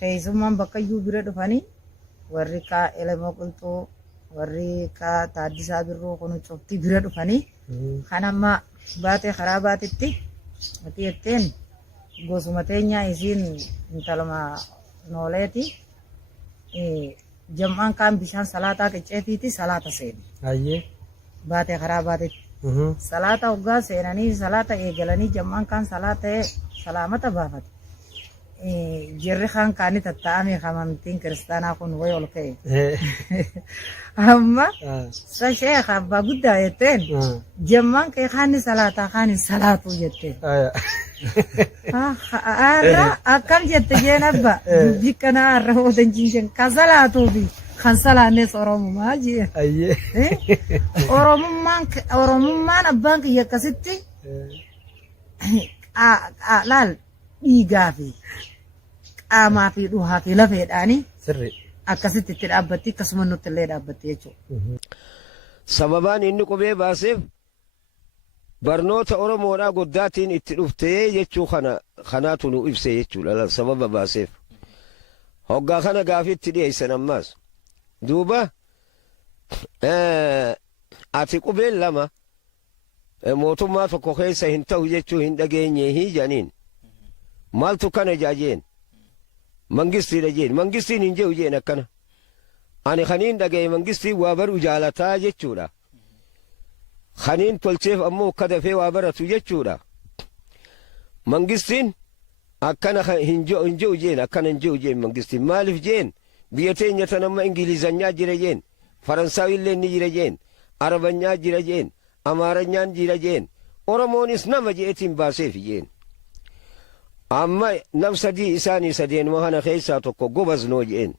keessummaan bakka iyyuu bira dhufanii warri kaa Elemoo Qilxuu warri kaa Taaddisaa Birroo kun cuftii bira dhufanii kan amma baatee karaa baatitti ati jetteen gosuma teenyaa isiin intalama nooleeti jam'aan kaan bishaan salaataa qicceetiiti salaata seeni. Ayyee. Baatee karaa baatitti. Salaata hoggaa seenanii salaata eegalanii jam'aan kaan salaata salaamata baafate. Jirri kaan kaanii tatta'ame amantiin kiristaanaa kun wayi ol ka'e. Amma sashee abbaa guddaa jetteen jam'aan kee kaani salaataa kaani salaatuu jetteen. Akkam jette jeen abba dubbii kana har'a ootan jiishan kan salaatuufi kan salaannes Oromumaa jee. Oromummaan abbaan kiyya akkasitti laal dhiigaa fi qaamaa fi dhuhaa fi lafeedhaani akkasitti itti dhaabbatti akkasuma nutti illee dhaabbatti jechuudha. Sababaan inni qubee baaseef barnoota Oromoodhaa guddaatiin itti dhuftee jechuu kanaatu nu ibse jechuudha sababa baaseef. Hoggaa kana gaafitti dhiyeessan ammaas. Duuba ati qubeen lama mootummaa tokko keessa hin ta'u jechuu hin dhageenye janiin. Maaltu kana jaajeen? Mangistiidha jeen. Mangistiin hin jehu jeen akkana. Ani kaniin dhagaye mangistiin waa baru jaalataa jechuudha. Kaniin tolcheef ammoo akka dafee waa baratu jechuudha. Mangistiin akkana hin jehu jeen akkana hin jehu jeen mangistiin maaliif jeen biyya teenya tan amma Ingilizanyaa jira jeen Faransaawillee ni jira jeen Arabanyaa jira jeen Amaaranyaan jira jeen Oromoonis nama jeetiin baaseef jeen. Amma nam sadii isaanii sadeenuma kana keessaa tokko gobaznoo jeen.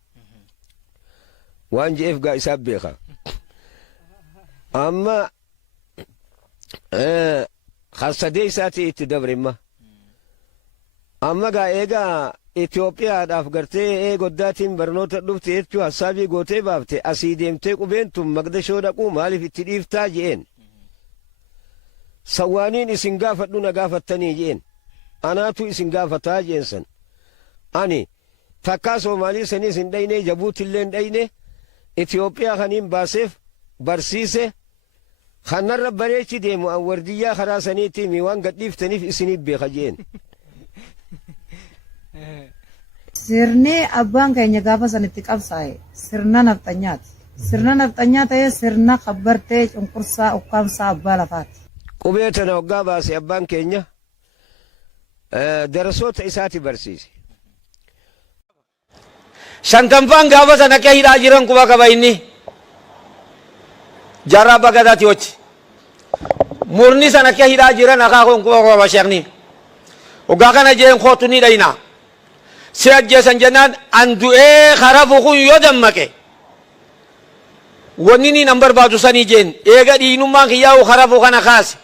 Waan jeef gaa isaaf beeka. Amma sadee isaatii itti dabrimma. Amma gaa eegaa Itoophiyaadhaaf gartee goddaatiin barnoota dhufte jechuu hassaabii gootee baafte asii deemtee qubeen tun Magdashoo dhaquu maaliif itti dhiiftaa jeen. Sawwaaniin isin gaafadhu na gaafattanii jeen. Anaatu isin gaafataa jeensan. Ani takkaa Soomaalii sanis hin dhayne Jabuutillee hin dhayne Itoophiyaa kaniin baaseef barsiise kanarra bareechi deemu an wardiyyaa karaa saniitii waan gadhiiftaniif isiniif beeka jeen. Sirni abbaan keenya gaafa sanitti qabsaa'e sirna nafxanyaati. Sirna nafxanyaa ta'ee sirna kabbartee cunqursaa ukkaamsaa abbaa lafaati. Qubee tana hoggaa baase abbaan keenya darasoota isaati barsiise. Shantanfaan gaafa sana akka hidhaa jiran quba qaba inni jaarraa bagadaati hochi. Murni sana akka hidhaa jiran akaakuun quba qaba sheekni. Hoggaa kana jeen kootu ni dhayinaa. Si ajjeesan jennaan an du'ee karafu kun yoo dammaqe wanni ni nan barbaadu sanii jeen eega dhiinummaan kiyyaa'u karafu kana kaase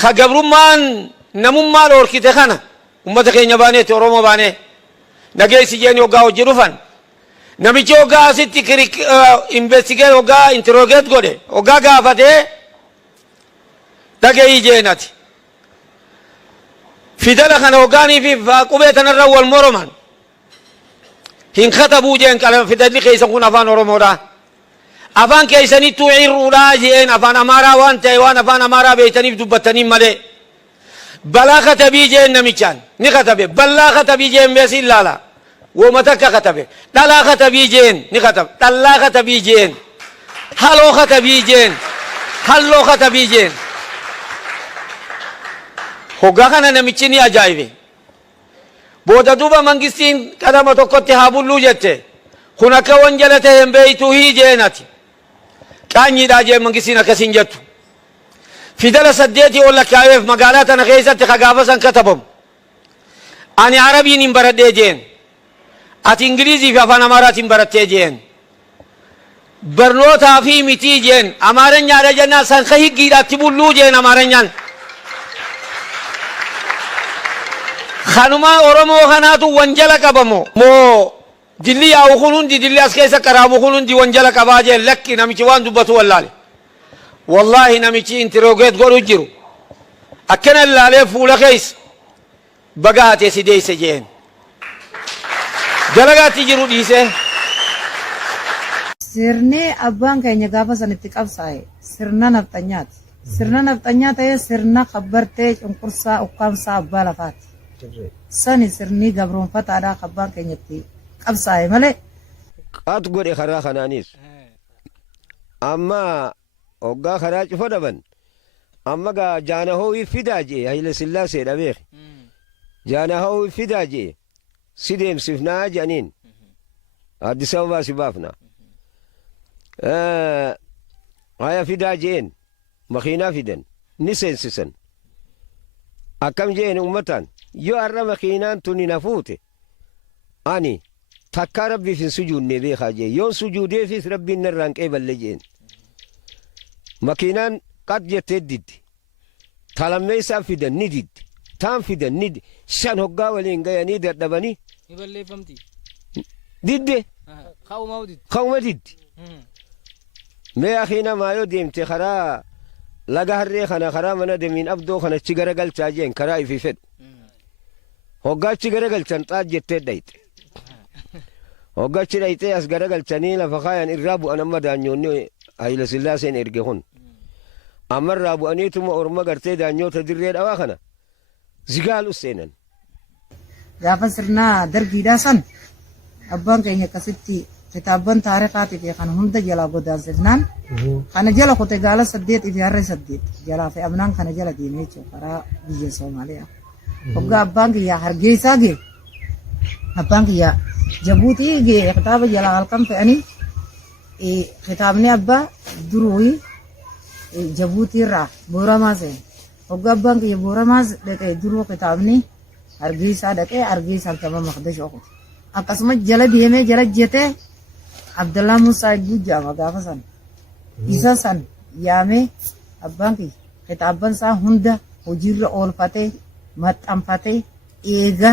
ka gabrummaan namummaa dhoorkite kana ummata keenya baaneeti Oromoo baanee nageessi jeen hoggaa hojii dhufan namichi hoggaa asitti investigeet hoggaa intirogeet godhe hoggaa gaafatee dhageeyyi jeenati. Fidala kana hoggaanii fi qubee tanarra wal moroman hin katabuu jeen qalama fidalli keessan kun afaan Oromoodha. Afaan keessanittuu irruudha jeen afaan Amaaraa waan ta'e waan afaan Amaaraa beeytaniif dubbattaniin malee. Balaa katabii jeen namichaan ni katabe balaa katabii jeen beesi ilaala wooma takka katabe dhalaa katabii jeen ni katabe dhallaa katabii jeen haloo katabii jeen halloo katabii jeen. Hoggaa kana namichi ni ajaa'ibe. Booda duuba mangistiin qadama tokkotti haa bulluu jette. Kun akka wanjala ta'e hin beeytu hii jeenati. Qaanyiidhaa jeen mangistiin akkasiin jettu. Fidala 8 ol lakkaa'eef magaalaa tana keessatti ka gaafa san katabamu. Ani Arabiin hin baradhee jeen. Ati Ingilizii fi afaan Amaaraatiin barattee jeen. Barnootaa fi mitii jeen. Amaaranyaadha jennaan san ka higgiidhaatti bulluu jeen Amaaranyaan. Kanuma Oromoo kanaatu wanjala qabamoo moo dilli yaa'u kun hundi dilli as keessa qaraabu kun hundi wanjala qabaa jeen lakki namichi waan dubbatu wallaale. Wallahi namichi intirogeet godhu jiru akkana ilaalee fuula keessa baga hatee si deeyse jeen. dalagaatti jiru dhiise. Sirni abbaan keenya gaafa sanitti qabsaa'e sirna nafxanyaati. Sirna nafxanyaa ta'ee sirna kabbartee cunqursaa ukkaamsaa abbaa lafaati. Sani sirni gabroonfataadhaa abbaan keenyatti qabsaa'e malee. Qaatu godhe karaa kanaanis. Amma hoggaa karaa cufa dhaban. Amma gaa jaanahoo fidaa jee Haile Sillaasee dhabeek. Jaanahoo fidaa jee si deemsifnaa jedhaniin. Addis Ababaa si baafna. Haya fidaa jeen makiinaa fidan ni seensisan. Akkam jeen ummataan yoo har'a makiinaan tuni na fuute ani takkaa rabbiif hin sujuudne beekaa jee yoon sujuudeefis rabbiin narraan qeeballe jeen. Makiinaan qat jettee diddi. Talammee isaa fidan ni diddi. Taan fidan ni diddi. Shan hoggaa waliin gayanii dadhabanii. Ni balleeffamti. Didde. Ka'uma diddi. Mee akhiina maayoo deemte karaa laga harree kana karaa mana deemiin abdoo kana achi garagalchaa jeen karaa ifi fedhu. Hoggaa achi garagalchan xaat jettee dhayite. Hoggaa achi dhayitee as garagalchanii lafa kaayan irraa bu'an amma daanyoonni Haile Sillaaseen erge kun. Ammarraa bu'aniituma orma gartee daanyoota dirree dhawaa kana zigaalu seenan. Gaafa sirna dargiidhaa san abbaan keenya akkasitti kitaabban taarikhaatii fi kan hunda jalaa godaansifnaan kana jala qote gaala 8 fi harree 8 jalaa fi abnaan kana jala deemee jechuudha karaa biyya Soomaaliyaa. Hoggaa abbaan kiyyaa Hargeysaa gee abbaan kiyyaa Jabuutii gee kitaaba jalaa halkan fe'anii kitaabni abbaa duruu Jabuutii irraa Booramaa seene. Hoggaa abbaan kiyya Booramaa dhaqee duruu kitaabni Hargeysaa dhaqee Hargeysaan tama Maqdash oqote. Akkasumas jala deemee jala jetee Abdallah Musaa Idduu jaama gaafa san. Isa san yaamee abbaan kiyya kitaabban isaa hunda hojiirra oolfatee maxxanfatee eega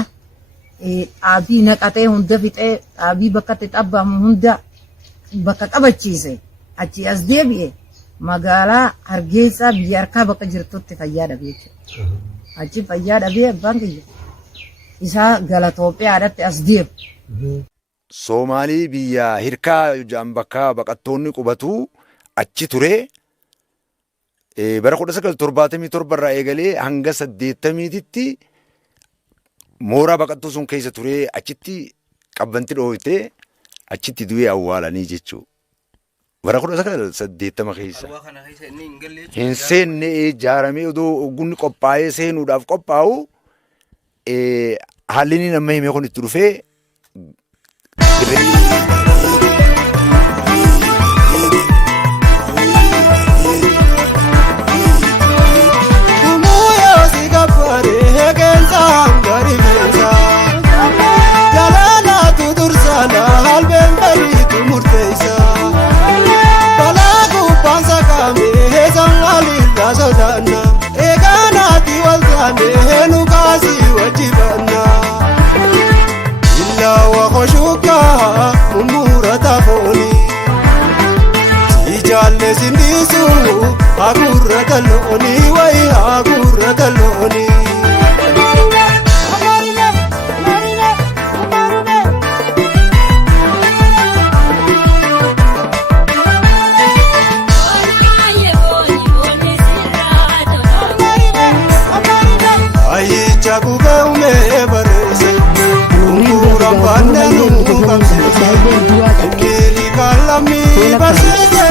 dhaabii naqatee hunda fixee dhaabii bakka itti xabbamu hunda bakka qabachiise achi as deebi'e magaalaa Hargeysaa biyya harkaa bakka jirtutti fayyaa dhabee jechuudha. Achi fayyaa dhabee abbaan kiyya isaa gara Itoophiyaadhaatti as deemu. Soomaalii biyya hirkaa bakka baqattoonni qubatu achi ture. Bara 1977 irraa eegalee hanga 80titti mooraa baqattuu sun keessa ture achitti qabbanti dhooyte achitti du'ee awwaalanii jechuudha. Bara 1980 keessa. Hin seenne ijaaramee odoo gunni qophaa'ee seenuudhaaf qophaa'u haalli inni nama himee kun itti dhufee agurra galoni way agurra galoni ay chaguga ume barese umura bandanu kamse keli kalami basese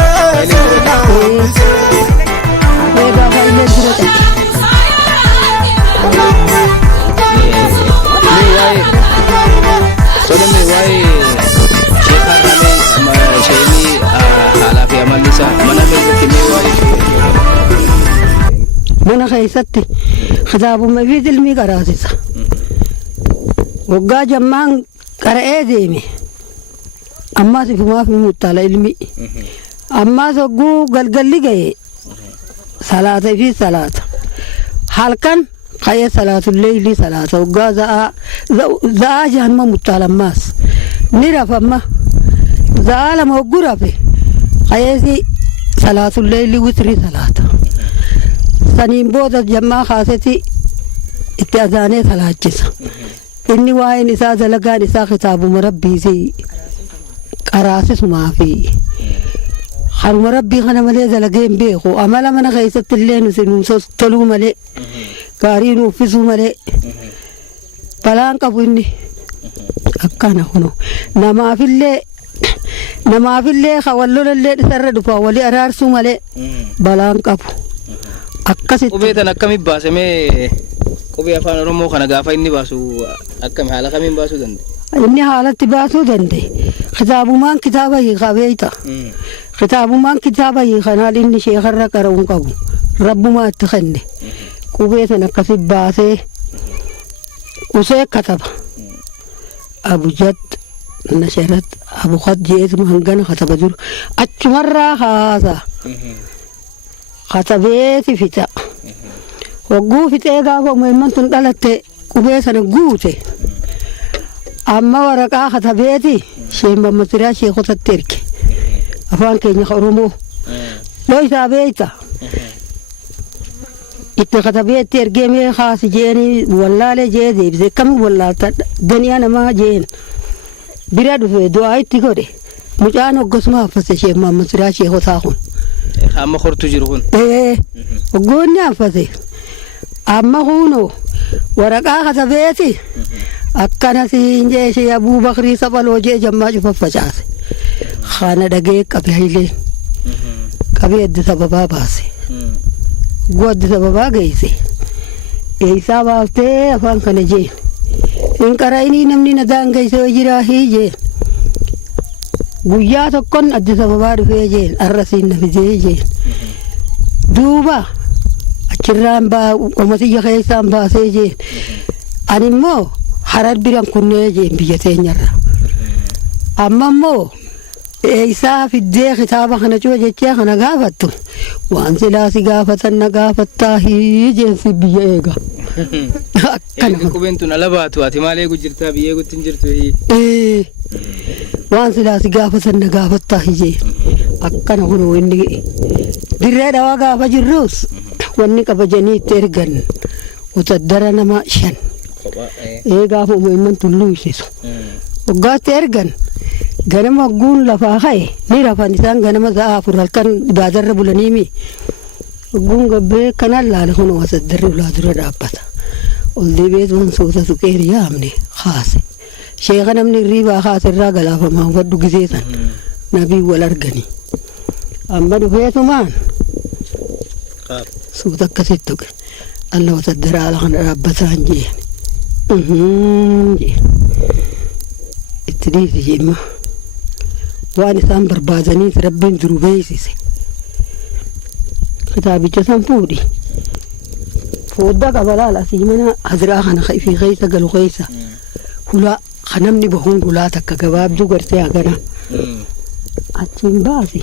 mana keessatti kitaabuma fi ilmii qaraasisa. Waggaa jammaan qara'ee deeme. Ammaas ifumaaf muttaala ilmi. Ammaas hogguu galgalli ga'e salaata fi salaata. Halkan ka'ee salaatullee illee salaata. Waggaa za'aa jahanuma muttaala ammaas. Ni rafamma. Za'aa lama hogguu rafe. Ka'eesi salaatullee illee witrii salaata. Saniin booda jammaa kaaseti itti azaanee salaachisa. inni waa'een isaa dalagaan isaa kitaabuma rabbiiti qaraasisumaa fi haruma rabbii kana malee dalagee hin beeku amala mana keessatti illee nuti nuusos toluu malee gaarii nuuffisuu malee balaan qabu inni akkana kuno namaafillee ka wallolallee isarra dhufa walii araarsuu malee balaan qabu akkasitti. Qubee tan akkamiin baasamee qubee afaan Oromoo kana gaafa inni baasu akkami haala kamiin baasuu danda'e? Inni haalatti baasuu danda'e kitaabumaan kitaaba hiikaa beeyta kitaabumaan kitaaba hiikanaan inni sheekarra qara'uun qabu rabbumaa itti kenne qubee tan akkasitti baasee usee kataba abujad nasharat abuqat jeetuma hangana kataba jiru achumarraa haasa katabeeti fixa hogguu fixee gaafa muhimman tun dhalatte qubee sana guute amma waraqaa katabeeti sheemba masiraa sheekotatti erge afaan keenya Oromoo loo isaa beeyta itti katabeetti ergee mee haasi jeeni wallaalee jee deebise kam wallaalta daniyaa namaa jeen bira dhufe du'aa itti godhe mucaan hoggosuma haffase sheemba masiraa sheekotaa kun amma hortu jiru kun hoggoonni haffase amma kuno waraqaa katabeeti akkana siin jee ishee Abuubakrii Saphaloo jee jammaa cufa facaase kana dhagee qabe hayileen qabee Addis Ababaa baase Addis Ababaa geesse eeysaa baaftee afaan kana jeen hin qara'inii namni nadaan geesse jiraa jeen guyyaa tokkon Addis Ababaa dhufee jeen arrasiin nafisee jeen duuba achirraan qomatiyya keessaan baasee jeen animmoo harar biran kunnee jeen biyya teenyarra amma immoo eeysaa fiddee kitaaba kana cufa jechee kana gaafattu waan silaasi gaafatan na gaafattaa jeensi biyya eega akkana qubeen tun ala baatu ati maal eegu jirtaa biyya eegutti hin jirtu waan silaasi gaafatan na gaafattaa jee akkana kunoo inni dirree dhawaa gaafa jirruus wanni qabajanii itti ergan utaddara nama 5 gaafa muhimman tulluu ibsisu waggaatti ergan ganama guun lafaa ka'e ni rafan isaan ganama sa'a 4 halkan ibaadarra bulaniimi guun gabbee kanaan laala kun wasaddarri ulaa dura dhaabbata ol deebi'eet wansoota suqeeri yaamne haase sheeka namni riibaa haasirraa galaafamaa waddu giseetan nabii wal arganii amma dhufeetumaan suuta akkasitti tuqe alla wasaddara ala kana dhaabbataan jeen itti dhiisi jemma waan isaan barbaadaniif rabbiin jiru beeksise kitaabicha san fuudhi foodda qabalaal asii mana hadiraa kana fi keessa galu keessa hulaa kanamni bahuun hulaa takka gabaabduu gartee hagana achiin baase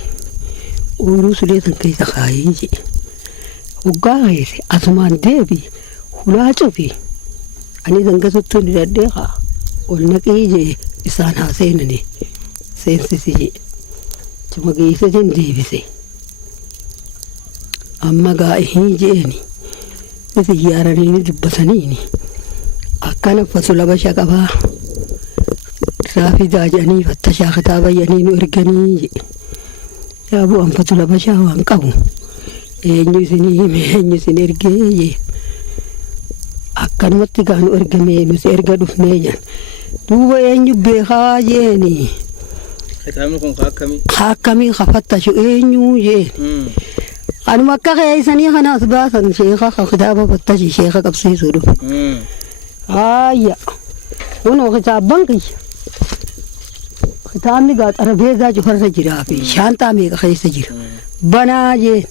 ooluu sulee san keessa kaayee jedhe hoggaa keesse asumaan deebi hulaa cufi ani zangasuttuu ni daddeeqa ol naqii jee isaan haa seenani seensisi jee cuma geessatiin deebise amma gaa'ihii jeeni isi yaaranii dubbataniini akkana fasu labasha qabaa raafidaa jedhanii fattashaa kitaaba jedhanii nu erganii jee yaabu an fatu labashaa waan qabu eenyu isinii hime eenyu isin ergee jee akkanumatti gaanu ergamee nuti erga dhufnee jan duuba eenyu beekaa jeeni kitaabni kun akkamii kafattashu eenyu jeen anuma akka keessanii kanaas baasan sheeka kitaaba fattashi sheeka qabsiisuu dhufe ayya kunoo kitaaban kiyya kitaabni xarabeezaa cufarra jiraa fi shaantaa meeqa keessa jira banaa jeen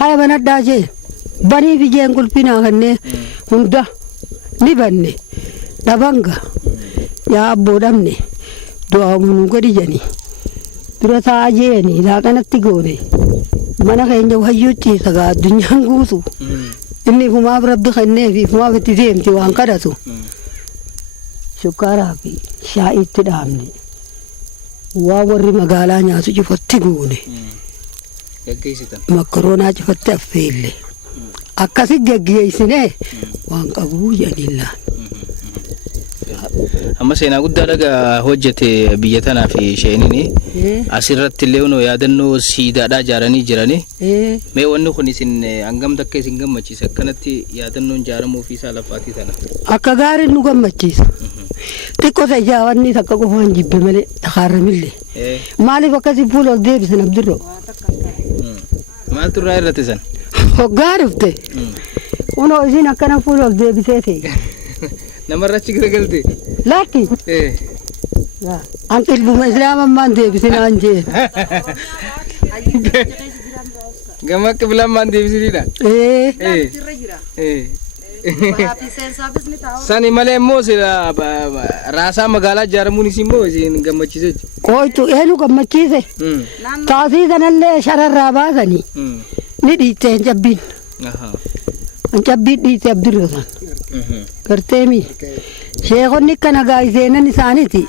haya banadhaa jeen banii fi jeen qulfinaa kannee hunda ni banne dhabanga yaa abboo dhabne du'aa munuu gadi janii dura taa'aa jeeni laaqanatti goone mana keenya wayyuutti sagaa addunyaan guutu inni fumaaf rabbi kennee fi fumaaf itti deemti waan kadhatu shukkaaraa fi shaa'iitti dhaabne waa warri magaalaa nyaatu cufatti goone makkaroonaa cufatti affeelle akkasi geggeessinee waan qabuu jedhaniin laan Amma seenaa guddaadha hojjete biyya tanaa fi isheenini asirratti illee unoo yaadannoo siidaadhaa ijaaranii jirani. Mee wanni kun isin hangam takka isin gammachiisa akkanatti yaadannoon ijaaramuu fi isaa laffaatii tana? Akka gaarii nu gammachiisa. Xiqqoo ta'e ijaawanni takka qofaan jibbe malee takaaramillee. Maaliif akkasii fuula ol deebisan abdirroo? Maaltu irraa irratti san? Hoggaa dhufte. Unoo isin akkana fuula ol deebisee ta'e. Namarra achi garagalte? Laakki. Anqil buma islaamammaan deebisinaan jee. Gama akka bilaammaan deebisiniidha? Sani malee immoo raasaa magaalaa ijaaramuun isin immoo isin gammachiise jechuudha. Qooytu eenyu gammachiise? Taasii sanallee shararraa baasanii ni dhiitte hin cabbiin. Hin cabbiin dhiitte abdirra san. Garteemi sheekonni kana gaa'iseenan isaaniiti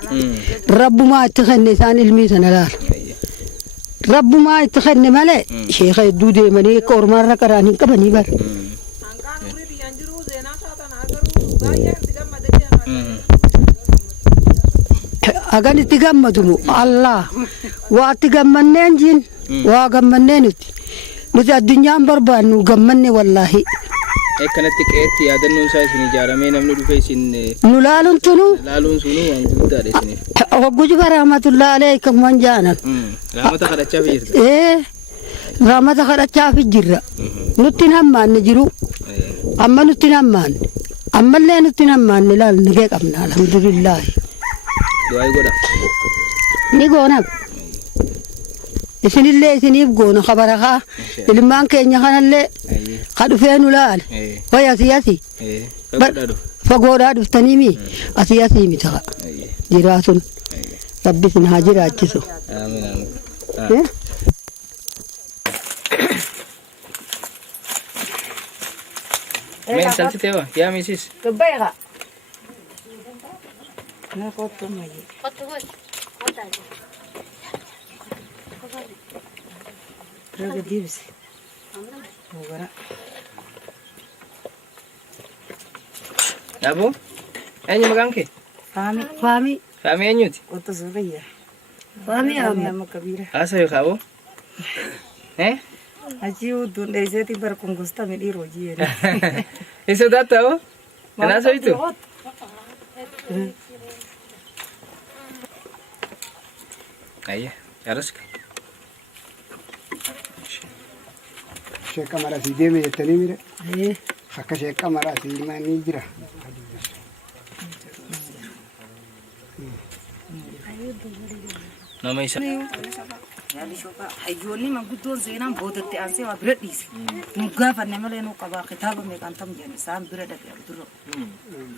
rabbumaa itti kenne isaan ilmii sana laala. Rabbumaa itti kenne malee sheeka hedduu deemanii akka ormaarra qaraan hin qabanii bara. Agan itti gammadu Allah waa itti gammanneen jiin waa gammannee nuti addunyaan barbaannu gammanne wallaahi. Kanatti qeetti yaadannoon isaa isin ijaaramee namni dhufee isin nu laaluun sunu waan guddaadha isiniif. Hogguji rahmatullahi alaykum waan jaanan. Rahmata kadhachaaf jirta. Rahmata kadhachaaf jirra. Nutti hammaanne jiru. Amma nutti hammaanne. Ammallee nutti hammaanne laal nagee qabna alhamdulillah. Du'aa godha. Ni goona. Isinillee isiniif goona kabarakaa ilmaan keenya kanallee kadhufee nu laale hoy asii fagoodhaa dhuftanii mi asii mi ta'a jiraatun rabbi isin haa jiraachisu. Meen salti teewa yaa misis. Tubbeeqa. Na kottu mayi. Raga dibsi. Mugara. Abu? Eenyu maqaan kee? Faami eenyuti? Kottu surayya. Faami Nama kabira. Haasa yoo qabu? Achi udun dheeseeti bara kongosta midhii roojii Isa taata'u? Kanaa soitu? Ayya, jaraska. Sheekka marasii deeme jettanii mire akka sheekka marasii manii jira. Nama isa. Hayyoonni manguddoon seenaan boodatti aansee waa bira dhiise. Nu gaafanne malee nu qabaa kitaaba meeqaan tam jedhani isaan bira dhaqee dura.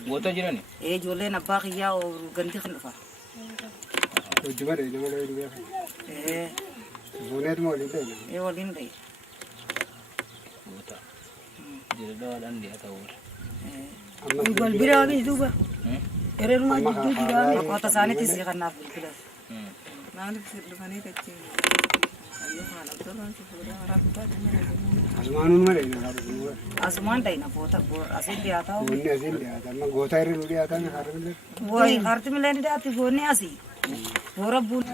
Goota jirani? Ijoolleen abbaa kiyyaa ganti kan dhufa. Hojii malee nama laa beekan. Buuneet moo waliin ta'e? Waliin ta'e. Goota. Jilbaadhaan dhiyaata wal. Balbira waliin duuba. Ereerumaa jidduu jira. Qoota isaaniitis kanaaf bilbila. Maaliif dhufanii jechuun Asumaan malee na qabu. asumaan ta'e na boota asiin dhiyaataa. Bunni asiin dhiyaata. Amma goota irra nu dhiyaatan harmi. Woy harti milee ni dhiyaatti boonni asii. Boora buun.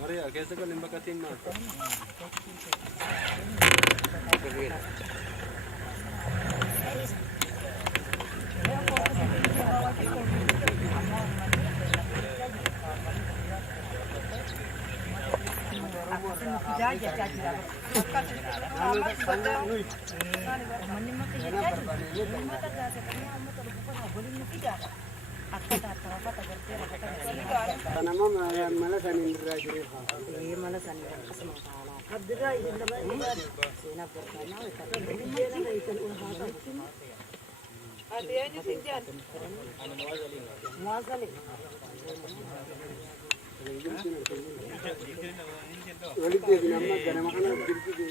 Maria, ¿qué es con el macatín más? walitti nama ganama kana bilbili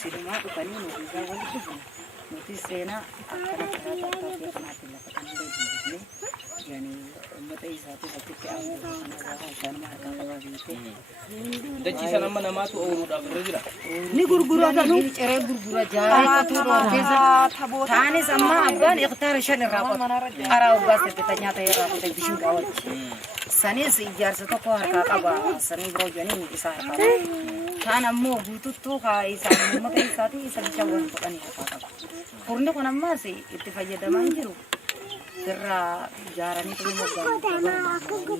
Sinema dhufanii nuti isaa walitti dhufne nuti seenaa akkana karaa tarkaanfii kanaatiin lafa kana beeksifne yani uummata isaatiif achitti aanuu kanarraa isaan harkaa qabaa beekte. Dachiisa nama namaatu ooyiruudhaaf irra jira. Ni gurgurata nu ciree gurgura jaaratu keessa taanis amma abbaan hektaara 5 irraa qotu qaraa waggaa 8 nyaata irraa qotu bishuudha wajji sanis ijaarsa tokko harkaa qaba sanii biroo janii isaa harkaa kan ammoo guutuutu haa isaan uummata isaatii isa bicha waan godhanii harkaa qaba. Kurni kun ammaas itti fayyadamaa hin jiru irraa ijaaranii tuni moggaa.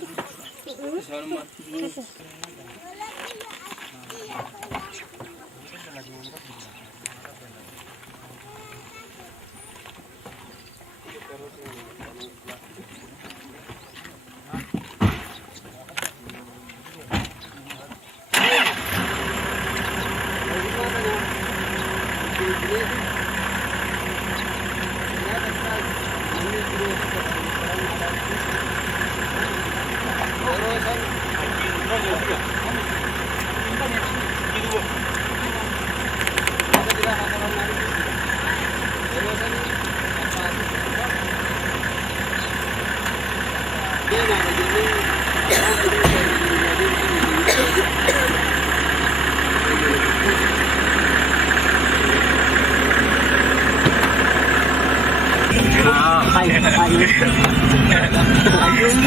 Ayun,